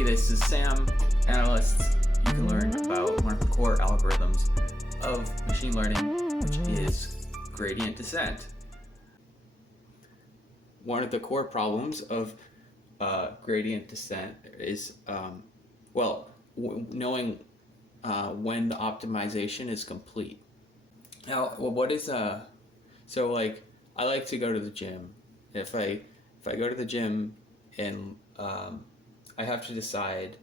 Hey, this is Sam, analyst. You can learn about one of the core algorithms of machine learning, which is gradient descent. One of the core problems of gradient descent is, knowing when the optimization is complete. Now, what is so like I like to go to the gym. If I go to the gym and I have to decide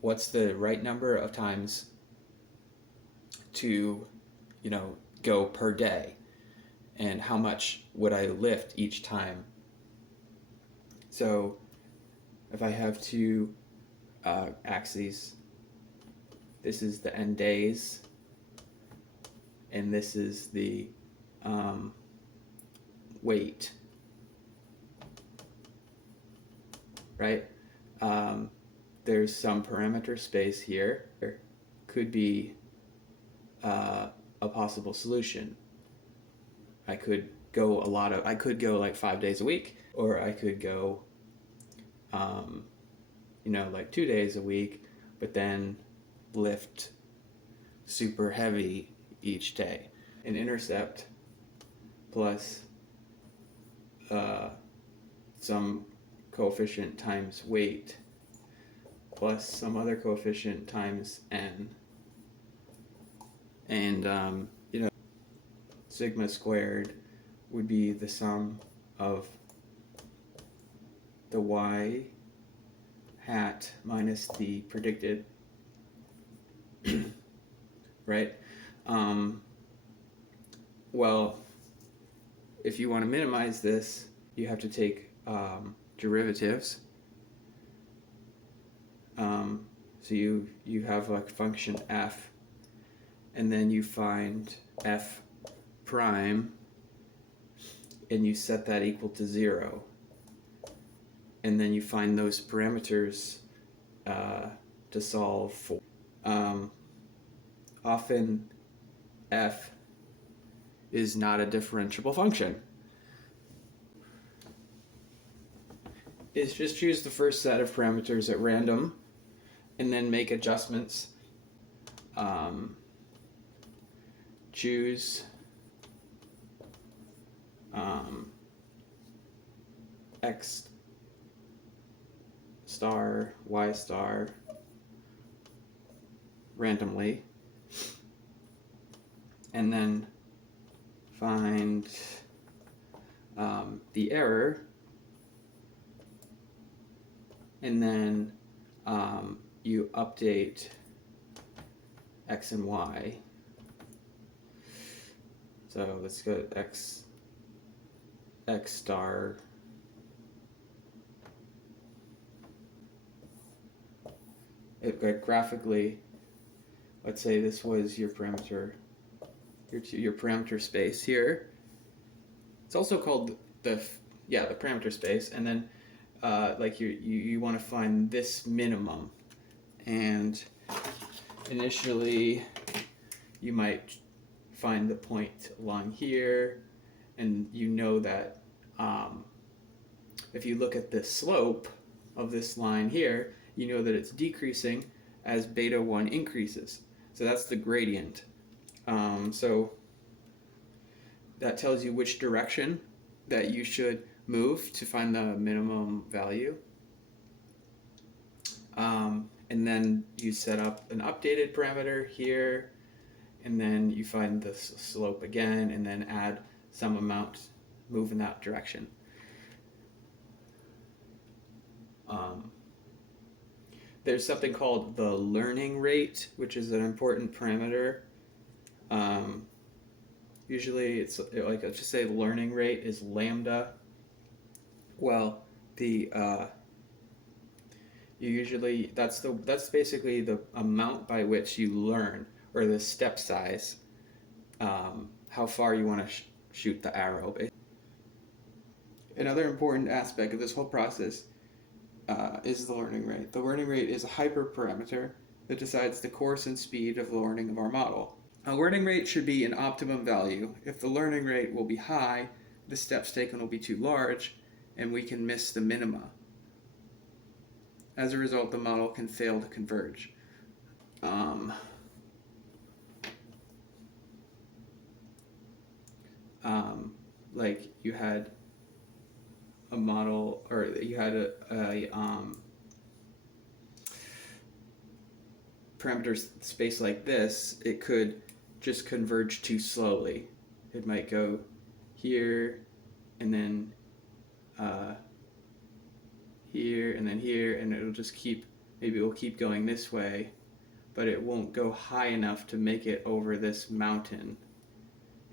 what's the right number of times to, go per day, and how much would I lift each time. So if I have two axes, this is the end days, and this is the weight, right? There's some parameter space here. There could be a possible solution. I could go like 5 days a week, or I could go, like 2 days a week, but then lift super heavy each day. An intercept plus some coefficient times weight plus some other coefficient times n, and sigma squared would be the sum of the y hat minus the predicted, right? Well, if you want to minimize this, you have to take derivatives. So you have like function f, and then you find f prime, and you set that equal to 0, and then you find those parameters to solve for. Often f is not a differentiable function. Is just choose the first set of parameters at random and then make adjustments. Choose x star, y star randomly, and then find the error, and then you update x and y. So let's go to x star graphically. Let's say this was your parameter, your parameter space here. It's also called the parameter space, and then you want to find this minimum, and initially you might find the point along here, and you know that if you look at the slope of this line here, you know that it's decreasing as beta 1 increases. So that's the gradient. So that tells you which direction that you should move to find the minimum value. And then you set up an updated parameter here, and then you find the slope again, and then add some amount, move in that direction. There's something called the learning rate, which is an important parameter. Usually it's like, let's just say the learning rate is lambda. Well, that's basically the amount by which you learn, or the step size, how far you want to shoot the arrow. Another important aspect of this whole process is the learning rate. The learning rate is a hyperparameter that decides the course and speed of the learning of our model. A learning rate should be an optimum value. If the learning rate will be high, the steps taken will be too large, and we can miss the minima. As a result, the model can fail to converge. Like you had a model, or you had a parameter space like this, it could just converge too slowly. It might go here, and then here, and then here, and it'll just keep, maybe it will keep going this way, but it won't go high enough to make it over this mountain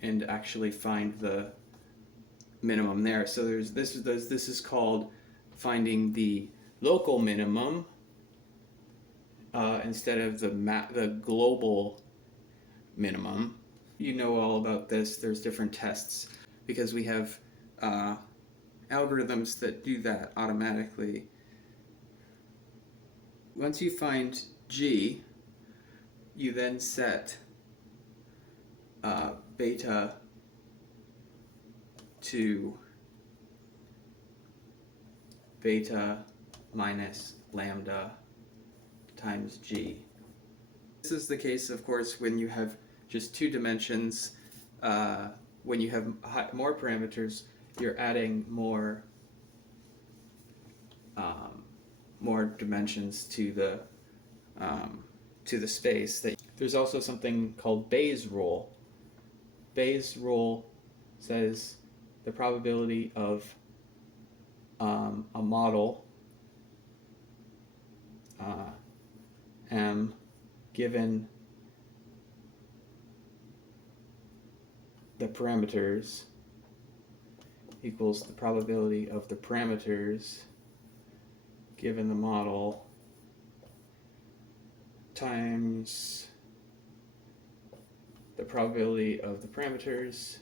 and actually find the minimum there. So this is called finding the local minimum instead of the global minimum. You know all about this. There's different tests because we have algorithms that do that automatically. Once you find G, you then set beta to beta minus lambda times G. This is the case, of course, when you have just 2 dimensions. When you have more parameters, you're adding more dimensions to the space. There's also something called Bayes' rule. Bayes' rule says the probability of a model M given the parameters equals the probability of the parameters given the model times the probability of the parameters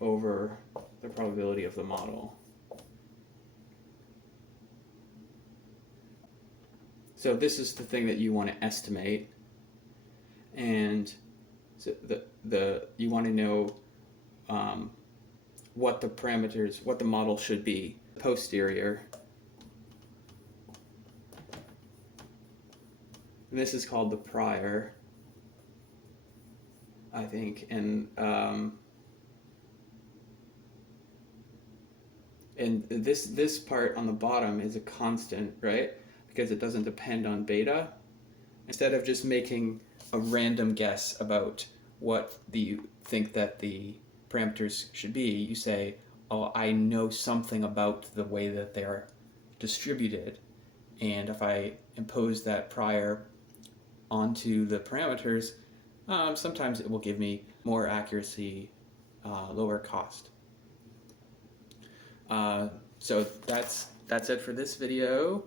over the probability of the model. So this is the thing that you want to estimate, and so you want to know what the parameters, what the model should be. Posterior. And this is called the prior, I think, and this part on the bottom is a constant, right? Because it doesn't depend on beta. Instead of just making a random guess about what you think that the parameters should be, you say, oh, I know something about the way that they're distributed, and if I impose that prior onto the parameters, sometimes it will give me more accuracy, lower cost. So that's it for this video.